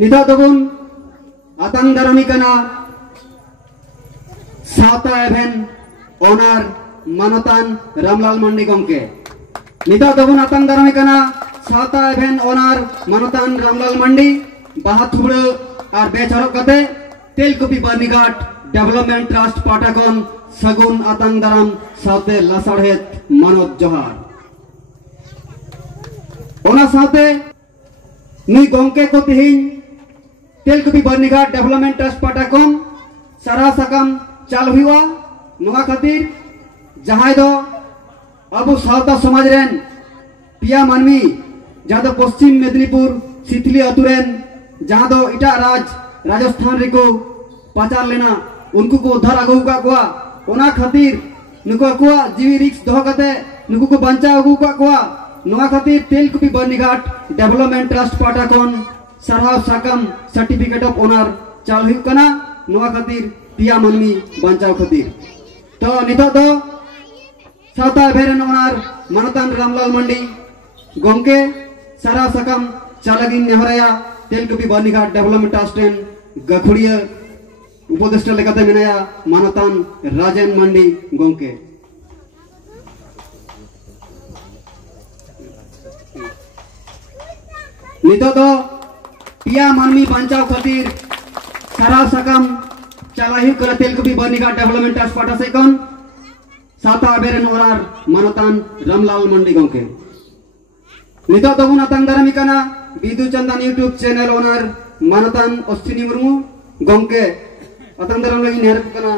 निदा दोबुन आतां दारामी कना सावता एभेन ओनार मानतान रामलाल मंडी गंके निदा दोबुन आतां दारामी कना सावता एभेन ओनार मानतान रामलाल मंडी बाहा थुबड़ और बेचरक कते तेलकुपी बर्निघाट डेवलपमेंट ट्रस्ट पाटाकन सगुन आतां दाराम सावते लासाड़हेत मानत जोहार ओना सावते नुई गंके को तिहिन तेलकुपी बर्निघाट डेवलपमेंट ट्रस्ट पाटाकन सारा साकाम चाल हुआ नोआ खातिर जहां दो अबु सावता समाज रेन पिया मानमी जहां दो पश्चिम मेदिनीपुर सितली अतुरेन जहां दो इटा राजस्थान रिको पाचार लेना उनको को उद्धार अगु का कोआ ओना खातिर नुको कोआ जीवी रिक्स दोह कते नुको को बंचा अगु का कोआ नोआ खातिर तेलकुपी बर्निघाट डेवलपमेंट ट्रस्ट पाटाकन सरहाव साकम सर्टिफिकेट ऑफ ऑनर चाल हुई कना नोआ खातिर पिया मानमी बंचाव खातिर तो नितो दो सावता भेरन ऑनर मानतान रामलाल मंडी गंके सारा साकम चालगिन नेहराया तेलकुपी बर्निघाट डेवलपमेंट ट्रस्ट गखुड़िया उपदेष्टा लेकाते मेनाया मानतान राजेन मंडी गंके नितो दो पिया मानमी बंचाव खातिर सारा साकम चालाही कर तेलकुपी बर्निघाट डेवलपमेंट ट्रस्ट पाटा से कौन सावता अबेरन ओरार मानतान रामलाल मंडी गंके नितो दो आतां दारामी कना Bidu Chandan YouTube channel owner मानतान अश्विनी मुर्मू गंके आतां दाराम लगी नेहर कना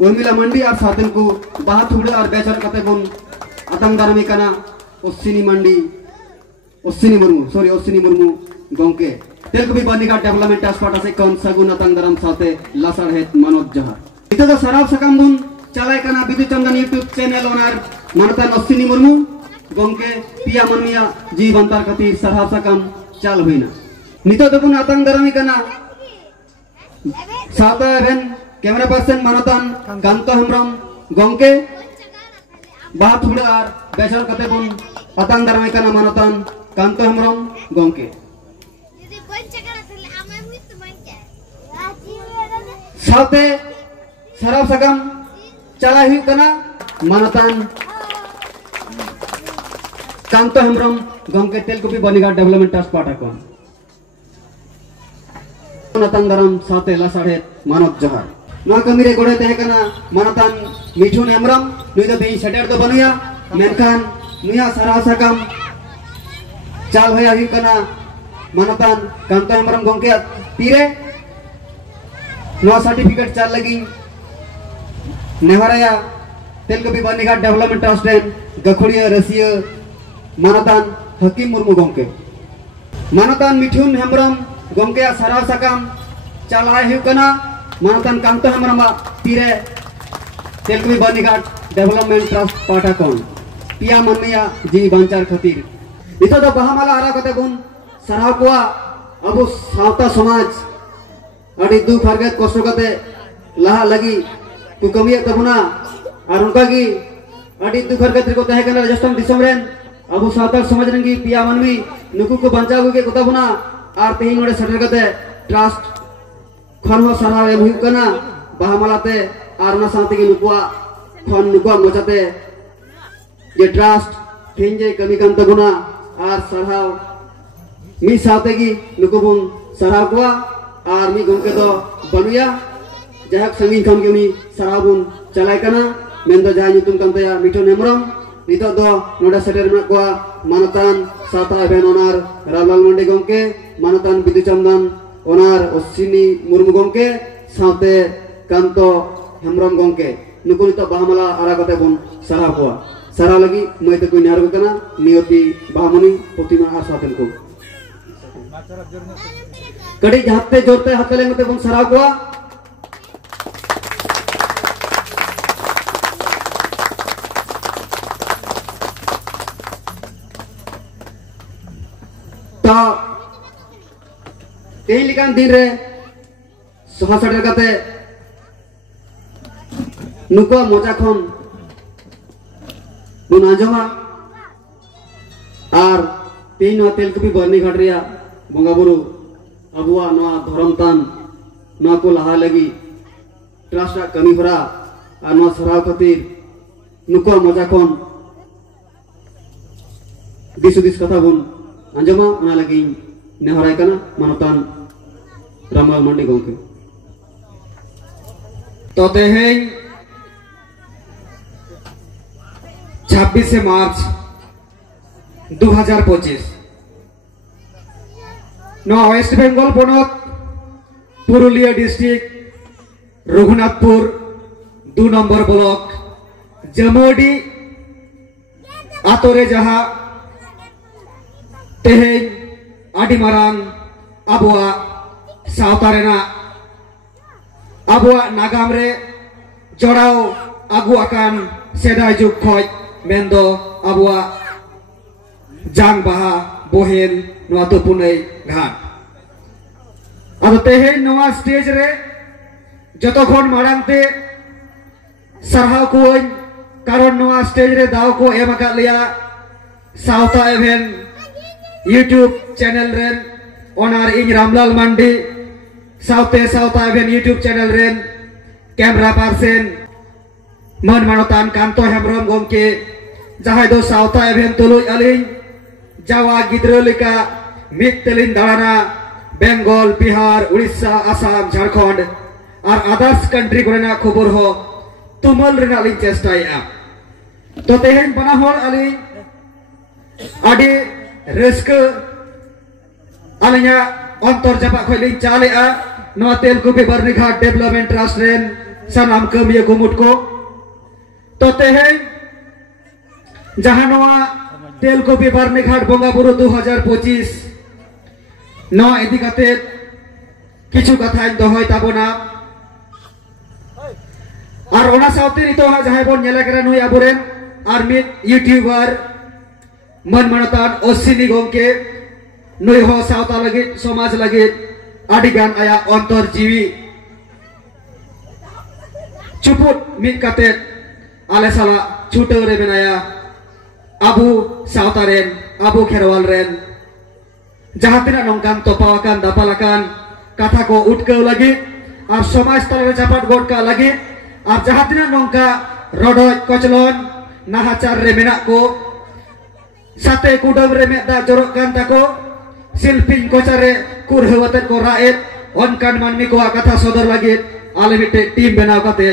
उर्मिला मंडी और सातन को बाहा थुबड़े और बेचर कते बन आतां दारामी कना अश्विनी मुर्मू गंके तेलकुपी बर्निघाट डेवलपमेंट ट्रस्ट पाटा से कौन सगुन आतां दाराम साथे लासाड़हेत मानत जोहार इतो दो सराव साकाम बुन चलाय कना Bidu Chandan YouTube channel owner मानतान अश्विनी मुर्मू गंके पिया मानमिया जी बंतार खातिर सरहाव साकाम चाल हुईना नितो दोबुन आतां दारामी कना सावता एभेन कैमरा पर्सन मानतान कांतो हेम्ब्रम गंके बाहा थुबड़ और बेचर कते बन आतां दारामी कना मानतान कांतो हेम्ब्रम गंके सावते सरहाव साकाम चला हुई कना मानतान Kanto Hembrom गंके तेलकुपी Barnighat development trust पाटाकन आतां दाराम सावते लासाड़हेत मानत जोहार नोआ कमी रे गोड़े तहे कना मानतान मिठुन हेम्ब्रम नुई दो तेई सेटेर दो बनुया मेनखान नुया सरहाव साकाम चाल होया हुई कना मानतान कांतो हेम्ब्रम गंके तीरे नोआ सर्टिफिकेट चाल लगी नेहराया तेलकुपी बर्निघाट डेवलपमेंट ट्रस्ट गखुड़िया रसिया मानतान हकीम मुर्मू गंके मानतान मिठुन हेम्ब्रम गंके सरहाव साकाम चालाय हुई कना मानतान कांतो हेम्ब्रम तीरे तेलकुपी बर्निघाट डेवलपमेंट ट्रस्ट पाटाकन पिया मानमिया जी बंचार खातिर नितो दो बाहामाला आरा कते बुन सरहाव कोआ अबु सावता समाज अड़ी दुख हरगत कष्ट कते लहा लगी तू कमिया तबुना और उनका की अड़ी दुख हरगत को तहे कना राजस्थान दिसम रेन अबु सावताल समाज रंगी पिया मानमी नुकु को बंचाव के कोता बुना और तेही नोडे सेटर कते ट्रस्ट खन हो सरहाव एम हुई कना बाहामालाते और ना सावते की नुकुआ खन नुकुआ मोचाते ये ट्रस्ट तेही जे कमी कान तबुना और सरहाव मी सावते की नुकु बुन सरहाव कोआ और मी गंके दो बनुया जहाक संगीन खम के मी सरहाव बुन चलाय कना मेन दो जहां nyutum kan taya Mithun Hembrom नितो दो नोडा सेटर मेना कोआ मानतान सावता एभेन ओनर रामलाल मंडी गंके मानतान बिदु चंदन ओनर अश्विनी मुर्मू गंके सावते कांतो हेम्ब्रम गंके नुकु नितो बाहामाला आरा कते बन सरहाव कोआ सरहाव लगी मैं तो कोई नेहर कना नियति बाहामनी प्रतिमा और साथन को कड़ी हाथे जोरते हाथे लेंगे बन सरहाव कोआ तो तेही लिकान दिन रे सहा सेटर कते नुको मोचा खन बुन आंजमा और तेही नो तेलकुपी बर्निघाट रिया बंगा बुरु abuwa noa dhoromtan noa ko laha lagi trust kami hora ar noa sarau khatir nuko moja kon disudis katha bon anjama ona lagi nehorai kana manotan Ramal Mandi gongke तो तेहें 26 March 2025 नवा West Bengal पनत Purulia district Raghunathpur 2 number block Jamodi आतोरे जहा तेहें आदि मारांग आबुआ सावतारेना आबुआ नागाम रे जोड़ाव आगु आकान सेदाय जुग खय मेंदो आबुआ जांग बाहा बोहेल नवा तुपुनै घाट आदो तेहें नवा स्टेज रे जतोखन मारांगते सरहाव कोइन कारण नवा स्टेज रे दाव को एम आकाद लिया सावता एवेन यूट्यूब चैनल रेन ओनार इन रामलाल मांडी साउते साउता एवेन यूट्यूब चैनल रेन कैमरा पार्सन मन मानोतान कांतो हेम्ब्रम गमके जहां दो साउता एवेन तुलुज अलिन जावा गिद्रो लेका मित तेलिन दाड़ाना बेंगल बिहार उड़ीसा आसाम झारखंड और अदर्स कंट्री कोरेना खबर हो तुमल रेना लिन चेष्टाया तो तेहेन बना होल अलिन आदि रस्क आलिया अंतर जापा खलिन चालेआ नवा तेलकुपी बर्निघाट डेवलपमेंट ट्रस्ट रेन सनाम कमिया कुमुट को तो तेहें जहां नवा तेलकुपी बर्निघाट बोंगा बुरु 2025 नवा इदी काते किछु कथा दोहय ताबोना और ओना साउते नितो जहां बोन नेला करा नुय आबुरेन आर मिड यूट्यूबर मन मनतान ओसिनी गमके नुय हो साउता लगे समाज लगे आदिगान आया अंतर जीवी चुपुट मिट काते आले साला छुटो रे बेनाया आबु साउता रेन आबु खेरवाल रेन जहां तिना नंकान तोपावाकान दापालाकान कथा को उठकौ लगे और समाज तले चापाट गोटका लगे और जहां तिना नंका रडoj कचलन नाहाचार रे मेना को साते कुडम रे मेदा जरक कान ताको शिल्पिन कोचारे कुरहवते को राएत ओनकान मानमी को कथा सदर लगे आले मिटे टीम बनाव काते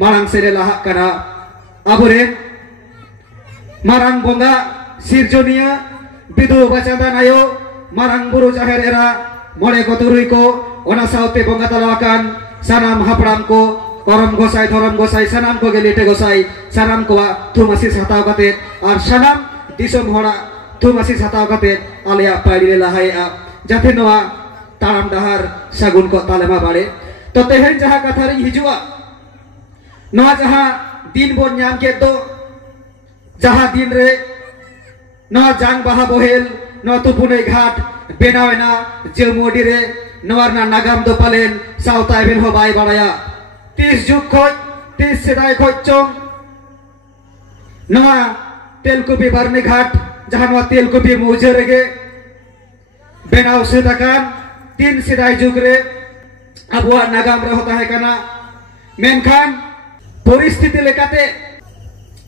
मारांग सेरे लाहा करा आबुरे मारांग बोंगा सिरजोनिया बिदु बचांदा नायो मारांग बुरु जाहेर एरा मोड़े को तुरुई को ओना साउते बोंगा तलावाकान सनाम हापड़ाम को करम गोसाई धरम गोसाई सनाम को गेलिटे गोसाई सनाम को थुमासी हताव काते और सनाम दिसम होड़ा थुमासी हताव काते आलिया पाइले लाहाया जाते नवा ताराम डाहार सागुन को तालेमा बाड़े तो तेहेन जहां कथारी हिजुआ नवा जहां दिन बोन नाम के दो जहां दिन रे नवा जांग बाहा बोहेल नवा तुपुनै घाट बेनावेना जेमोडी रे नवारना नागाम दो पालेन साउता एवेन हो बाय बाड़ाया 30 जुग खय 30 सेदाय खय चोंग नवा तेलकुपी बर्निघाट जहां नवा तेलकुपी मौजे रेगे बेनाव सेदाकान 3 सेदाय जुग रे आबुआ नागाम रे होता है काना मेनखान परिस्थिति लेकाते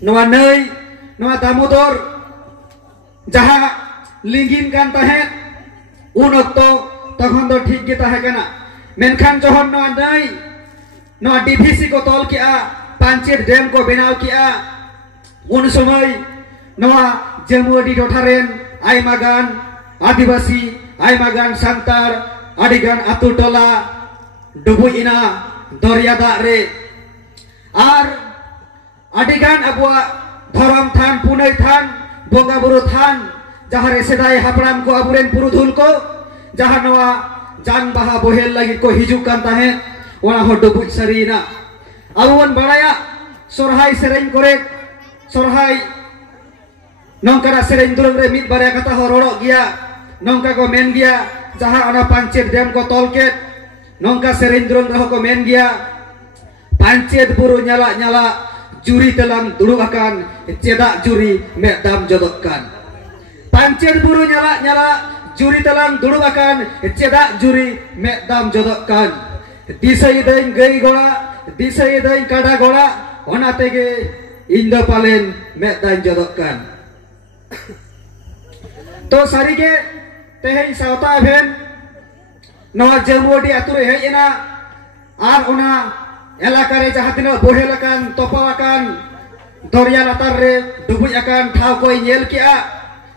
नवा नै नवा दामोदर जहां लिंगिन कान ताहे उन अक्तो तखन दो ठीक गे ताहे काना मेनखान जहन नवा नै नवा डीवीसी को तोल किया पांचेत डैम को बनाव किया उन समय नवा जेमोडी टोठारेन आइमागान आदिवासी आइमागान सांतार आदिगान आतु टोला डुबुइना दरिया दाग रे आर आदिगान अबुआ धरम थान पुनै थान बोंगा बुरु थान जहां रे सेदाय हापड़ाम को अबुरेन पुरुधुल को जहां नवा जांग बाहा बोहेल लगी को हिजुक कान ताहे ओना हो डुबुइ सरीना अबुवन बाड़ाया सोरहाय सेरेन करे सोरहाय नंकारा सेरेन दुलंग रे मित बारे कथा हो रोड़ो गिया नंका को मेन गिया जहां ओना पांचेत डैम को तोल के नंका सेरेन दुलंग रे को मेन गिया पांचेत बुरु nyala nyala juri telang dudukakan cedak juri medam jodokkan pancet buru nyala nyala juri talang durubakan cedak juri medam jodokan disai dain gai gola disai dain kada gola ona tege indo palen medam jodokan to sarige tehei sauta ben noa jamodi ature hejena ar ona elakare jahatina bohelakan topawakan Doriya latar re dubuj akan thau koi nyel kia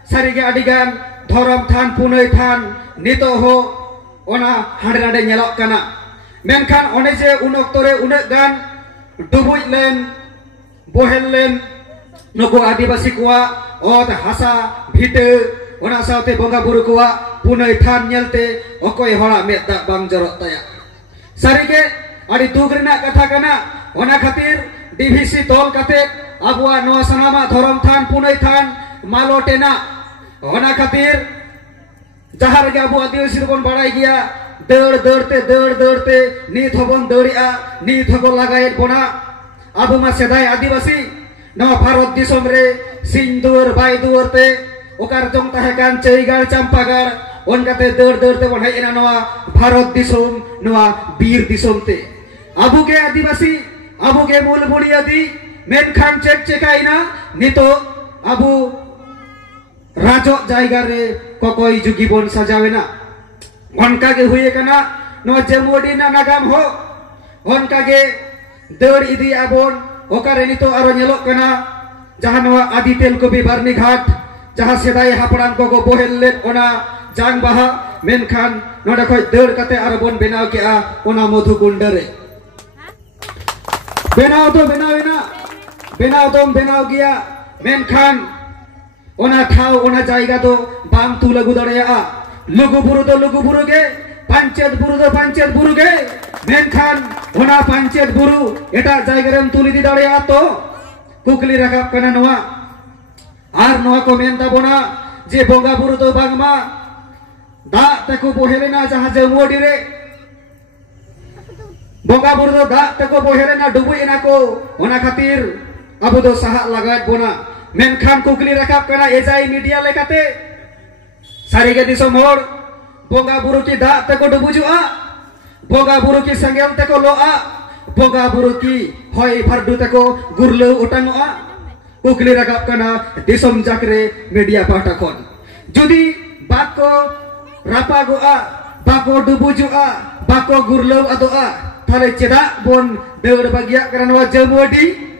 sarige adigan thorom than punai than nito ho ona hande nyelok kana menkhan one je un okto re unak gan dubuj len bohel len nuku adibasi kuwa ot hasa bhite ona saute bonga buru kuwa punai than nyelte okoi hora meta bang jorok taya sarige adi duk rena katha kana ona khatir divisi tol kate abuwa noa sanama thorom than punai than malotena ona khatir jahar ge abu adivasi bon barai gia deur deurte nit hobon deuria nit hobo lagai bona abu ma sedai adivasi noa bharat disom re sindur bai duurte okar jong tahekan ceigar campagar on kate deurte bon hai ena noa bharat disom noa bir disom te abu ge adivasi abu ge mul buliadi menkhan cek cekaina nito abu rajok jaiga re kokoi jugibon sajawena onka ge huye kana no jamodi na nagam ho onka ge deur idi abon okare nito aro nyelok kana jahan wa aditel ko barni ghat jaha sedai hapran ko bohel len ona jang baha menkhan noda khoi deur kate aro bon benau ke a ona modhu kundare benau to benawena benau dom benau gia menkhan ona thau ona jaiga do bam tu lagu dareya lugu buru ge panchet buru ge menkhan ona panchet buru eta jaiga rem tuli di dareya to kukli rakap kana noa ar noa ko menta bona je bonga buru do bangma da teko bohelena jaha jamodi re bonga buru do da teko bohelena dubu ena ko ona khatir abu do saha lagat bona menkhan kukli rakap kana ejai media lekate sarige disom hor bonga buru ki da teko dubujua bonga buru ki sangel teko loa bonga buru ki hoi fardu teko gurlu utangoa kukli rakap kana disom jakre media patakon judi bako rapagoa bako dubujua bako gurlu adoa thale cedak bon deur bagia kana wa jamodi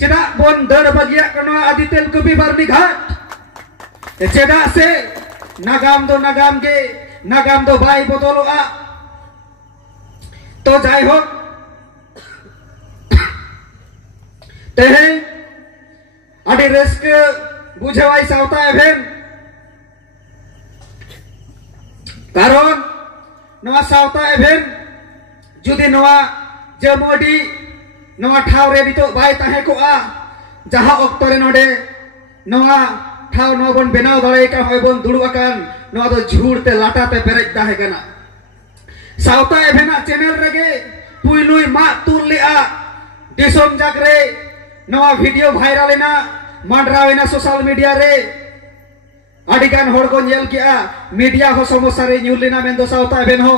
cedak bon deur bagia kana aditel kubi barni ghat cedak se nagam do bai botoloa to jai ho tehe adi reske bujhawai sauta even karon noa sauta even judi noa jamodi noa thau re dito bai tahe ko a jaha oktore node noa thau no bon benau dare ka hoy bon duru akan noa do jhurte latate perej tahe kana sauta evena channel rege puilui ma tulli a disom jakre noa video viral ena mandrawena social media re adigan hor ko nyel ki a media ho somosa re nyulina mendo sauta even ho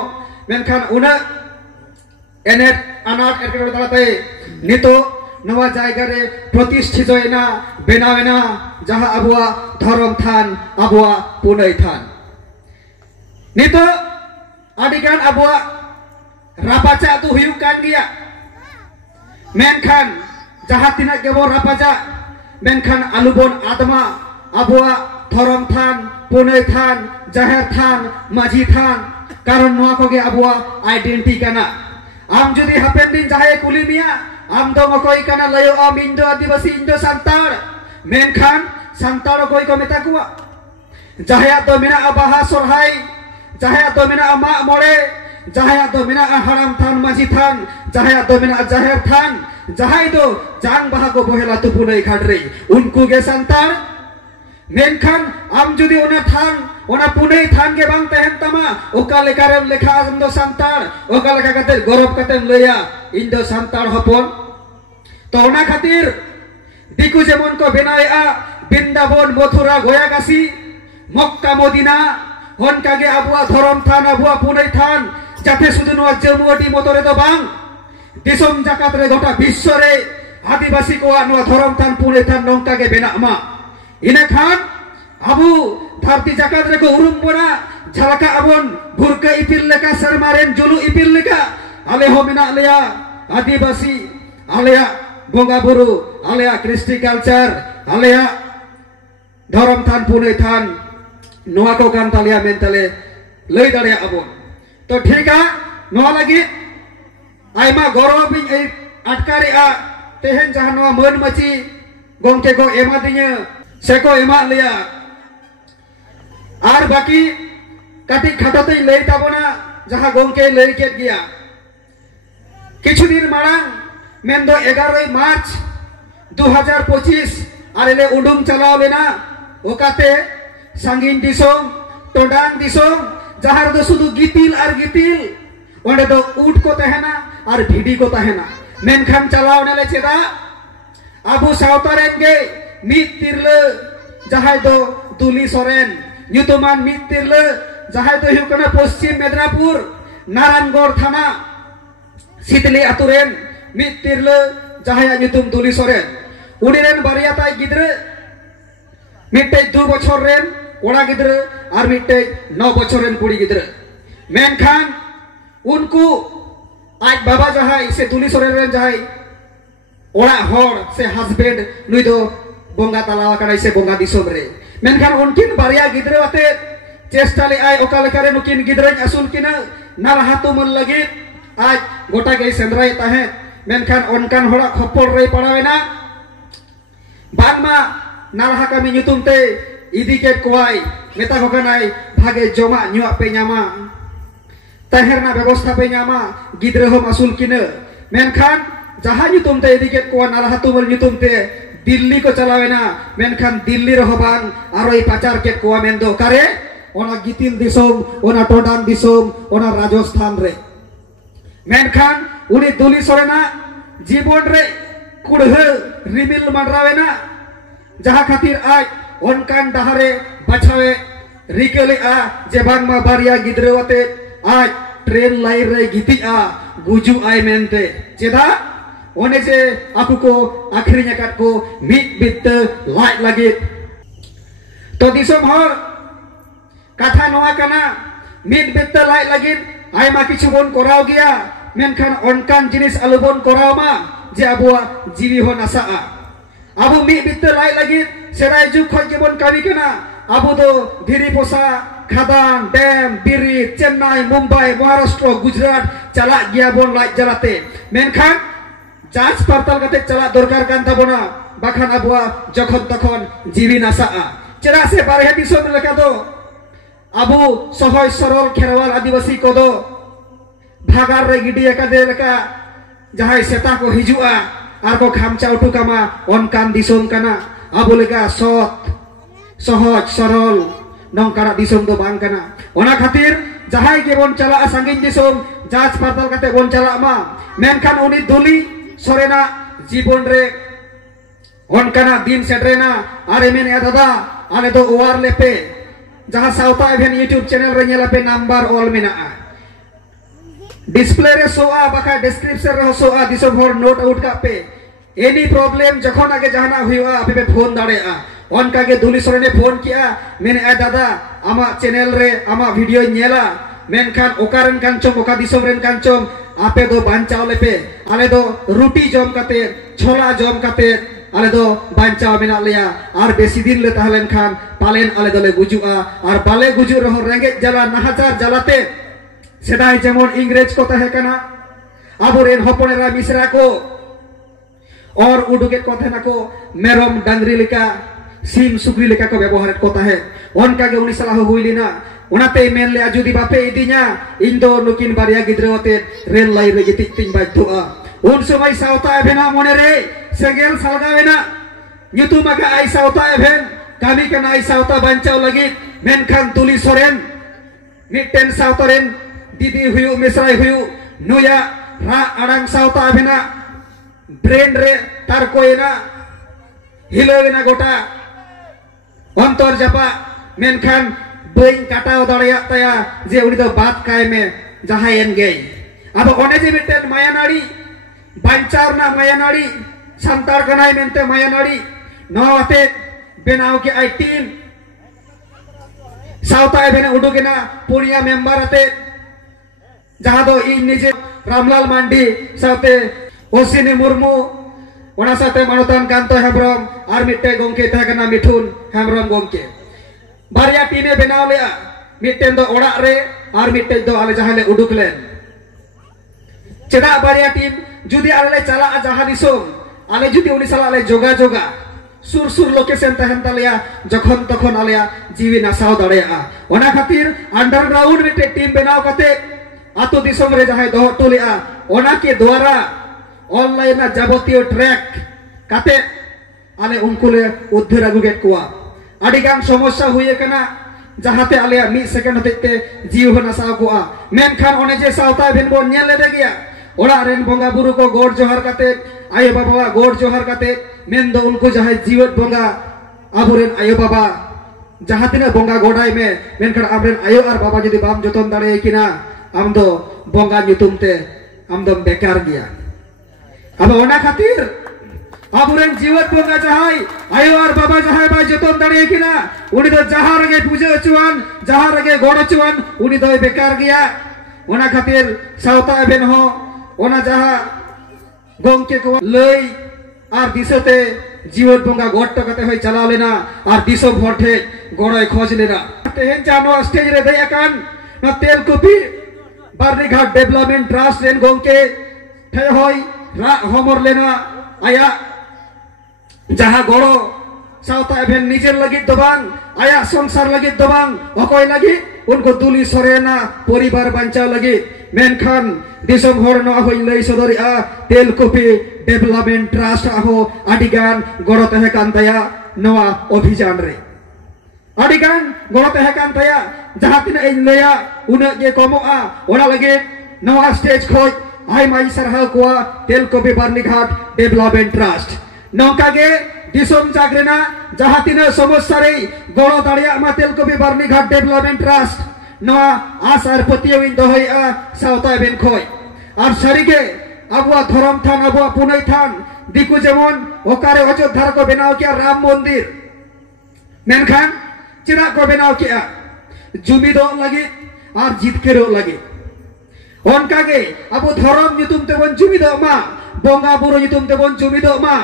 menkhan una enet anak erkero dalate nito noa jaiga re protishthito ena benawena jaha abua dhorom than abua punai than nito adigan abua rapaca tu huyuk kan gia menkhan jaha tina gebor rapaca menkhan alubon adma abua dhorom than punai than jaher than maji than karon noa ko ge abua identity kana am jodi hapen din jahe kulimia am do ngokoi kana layo am indo adivasi indo santar menkhan santar koi ko meta kuwa jahe do mina abaha sorhai jahe do mina ama more jahe do mina haram than maji than jahe do mina jaher than jahe do jang baha ko bohela tu punai khadre unku ge santar menkhan am jodi ona than ona punai than ge bang tehen tama oka lekarem lekha indo santar oka lekha kate gorob katem leya indo santar hopon to ona khatir diku jemon ko benai a Brindaban Mathura Goya Kasi Mokka Modina onka ge abuwa dhorom than abuwa punai than jate sudu noa jamuati motore do bang disom jakat re gota biswa re adibasi ko noa dhorom than punai than nongka ge bena ma ina khan abu dharti jakat re ko urum bona ঝালাকা abon burka ipil leka sarmaren julu ipil leka ale ho mena leya adibasi alea bonga buru alea kristi culture alea dhorom than punai than noa ko kan talia mentale lei dare abon to thika noa lagi aima gorob ing ei atkari a tehen jahan noa mon machi gongke ko ema dinya seko ema leya ar baki katik khatate lei tabona jaha gongke lei ket gya kichu din marang mendo 11 March 2025 arele udum chalao lena okate sangin disom todang disom jahar do sudu gitil ar gitil onde do ut ko tahena ar bhidi ko tahena menkhan chalao nele cheda abu sautaren ge mit tirle jahai do duli soren nyutuman mit tirle jahai do hukana Paschim Medinapur Narangor thana Sitli aturen mit tirle jahai nyutum duli soren uniren baria tai gidre mitte 2 bochor ren koda gidre ar mitte 9 bochor ren kuri gidre menkhan unku aj baba jahai se duli soren ren jahai ora hor se husband nui do bonga talawa kana se bonga disom re menkhan unkin baria gidre ate chesta le ai okal kare nukin gidre asul kina nar hatu mon lagi aj gota ge sendrai tahe menkhan onkan hora khopol re padawena bangma nalha kami nyutum te idiket kuai meta ko kanai bhage joma nyua pe nyama taherna ব্যবস্থা pe nyama gidre ho asul kina menkhan jaha nyutum te idiket kuan nalha tumul nyutum te Dilli ko chalawena menkhan Dilli ro bang aroi pacar ket kuwa mendo kare ona gitil disom ona todang disom ona Rajasthan re menkhan uni duli sorena jibon re kudhe rimil manrawena jaha khatir aj onkan dahare bachawe rikele a je bangma baria gidrewate aj train line re giti a guju ai mente cheda one je aku ko akhiri nyakat ko mit bitte light lagi to disom hor katha noa kana mit bitte light lagi ai ma kichu bon korau gya menkhan onkan jinis alubon korau ma je abua jiwi ho nasa a abu mi bitte light lagi serai juk khoj gebon kami kana abu do dhiri posa khadan dam biri chennai mumbai maharashtra gujarat chala gya bon light jalate menkhan jaj partal kate chala dorkar kan tabona bakhan abua jokhon tokhon jiwi nasa a chera se barhe disom leka do abu sohoy sorol kherwal adibasi kodo bhagar re gidi ekade leka jahai seta ko hijua ar ko khamcha utu kama onkan disom kana abu leka sot sohoj sorol nongkara disom do bang kana ona khatir jahai ge bon chala sangin disom jaj partal kate bon chala ma menkhan uni duli sorena jibon re onkana din setrena are men ya dada ale do war lepe jaha sauta even YouTube channel re nyela pe number all mena a display re soa baka description re soa disom hor note out ka pe any problem jokhon age jahana huiwa ape pe phone dare a onka ge duli sorene phone kia men a dada ama channel re ama video nyela menkhan okaran kanchong oka disom ren kanchong ape do bancao lepe ale do ruti jom kate chola jom kate ale do bancao mena leya ar besi din le tahlen khan palen ale dole gujua ar bale guju roh renge jala nahachar jalate sedai jemon ingrej ko tahe kana aburen hoponera misra ko or uduget ko thena ko merom dangri leka sim sukri leka ko ব্যবহার ko tahe onka ge uni salah huilina onate men le ajudi bape idinya indo nukin baria gidreote rel lai re gitik ting bajua un somai sauta evena monere segel salgawena nyutu maga ai sauta even kami kana ai sauta bancau lagi menkhan tuli soren miten sautoren didi huyu misrai huyu nuya ra arang sauta evena brain re tarkoena hilowena gota ontor japa menkhan bain kata udara taya je udah bat kai me jahayen gay. Aba one je miten mayanari bancar na mayanari santar kanai mente mayanari no ate benau ke ai team sauta bena udu kena punya member ate jaha do in nije Ramlal Mandi saute Osini Murmu ona sate Manotan Kanto Hembrom ar mitte gongke tahakana Mithun Hembrom gongke barya time benau lea mitten do orak re ar mitte do ale jaha le uduk len cedak barya tim judi ale chala jaha disum ale judi uni sala ale joga joga sur location tahen talia jokhon tokhon alea jiwi nasaw dareya ona khatir underground mitte team benau kate ato disum re jahay doh tulea ona ke dwara online na jabotiyo track kate ale unku le uddhar agu get kuwa adigan somosya huye kana jahate ale mi second hote jiw nasaw kuwa menkhan one je sauta ben bon nyel lede gya ora ren bonga buru ko god johar kate ayo baba god johar kate men do unku jahay jiwat bonga aburen ayo baba jahatina bonga godai me menkhan amren ayo ar baba jodi bam joton dare kina am do bonga nyutum te am do bekar gya aba ona khatir aburen jiwat bonga jahay ayo ar baba jahay ba joton dare kina uni do jahar ge puja chuan jahar ge god chuan uni do bekar gya ona khatir sauta ben ho ona jaha gongke ko lei ar disote jiwat bonga god to kate hoy chala lena ar diso bhorte goroi khoj lena tehen jano stage re dei akan na Telkupi Barnighat Development Trust ren gongke the hoy ra homor lena aya jaha goro sauta even nijer lagi dobang aya sonsar lagi dobang okoi lagi unko tuli sorena poribar bancha lagi menkhan disom hor no hoy lei sodori a Telkupi Development Trust aho adigan goro tehekan taya noa obhijan re adigan goro tehekan taya jahatina in leya una ge komo a ona lagi noa stage khoj ai mai sarha kuwa Telkupi Barnighat Development Trust nongka ge disom jagrena jahatina somosya re goro daria ma Telkupi Barnighat Development Trust noa asar patiyo in dohoi a sauta ben khoj ar sarige abuwa ধরম থান abuwa punai থান diku jemon okare Ajodhar ko benau kiya Ram Mondir menkhan chira ko benau kiya jumi do lagi ar jitkero lagi onka ge abu ধরম nyutum te bon jumi do ma bonga buru nyutum te bon jumi do ma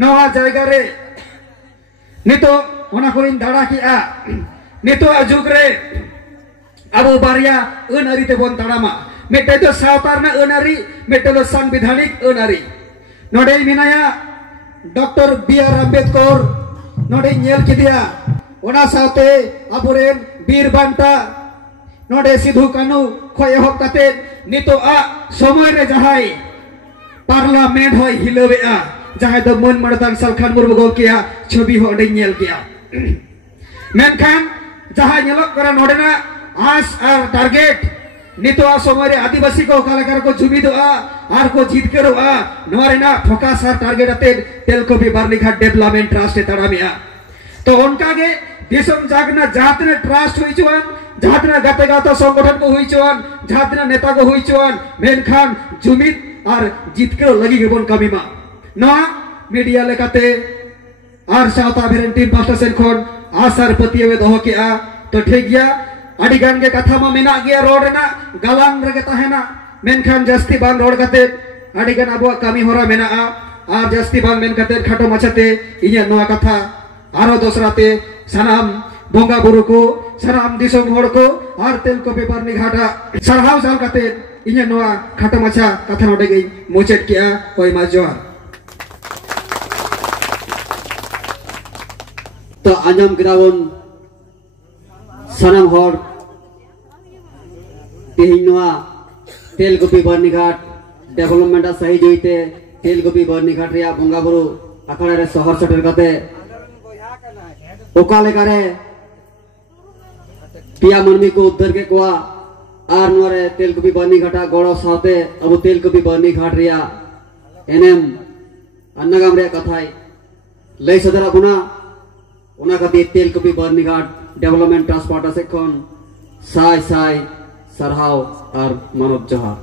noa jayga re nito ona korin dara kiya nito ajug re abu barya unari te bon tarama mete do sautarna unari mete do sanbidhanik unari node minaya Dr. B.R. Ambedkar node nyel kidia ona saute aburen bir banta node Sidhu Kanu khoy hok kate nito a somoy re jahay parliament hoy hilobe a jahay do mon Manotan Salkhan Murmu gongkeya chobi ho ode nyel kiya menkhan jahay nyelok kara node na as ar target nito asomare adibasi ko kalakar ko jumi do a ar ko jitkero a noare na focus ar target ate Telkupi Barnighat Development Trust e taramia to onka ge disom jagna jatne trust hui chuan jatna gate gata songothan ko hui chuan jatna neta ko hui chuan menkhan jumit ar jitkero lagi gebon kamima noa media lekate ar sauta beren team pastor sen khon asar patiye doho ke a to thik gya adigan ge katha ma mena gya rod na galang rege tahena menkhan jasti bang rod kate adigan abuwa kami hora mena a ar jasti bang men kate khato machate inya noa katha aro dosrate sanam bonga buru ko sanam disom hor ko ar Telkupi Barnighat sarhaw sal kate inya noa khato macha katha node gei mochet kia oi ma johar to anjam grawon sanam hor tehin noa Telkupi Barnighat Development sahi joite Telkupi Barnighat ria bonga buru akhara re sohor seter kate oka lekare pia manmi ko uddhar ke kuwa ar nore Telkupi Barnighat goro saute abu Telkupi Barnighat ria enem annagam re kathai lei sodara guna ona khatir Telkupi Barnighat development trust पाटा से खन साय साय सरहाव और मानव जोहार।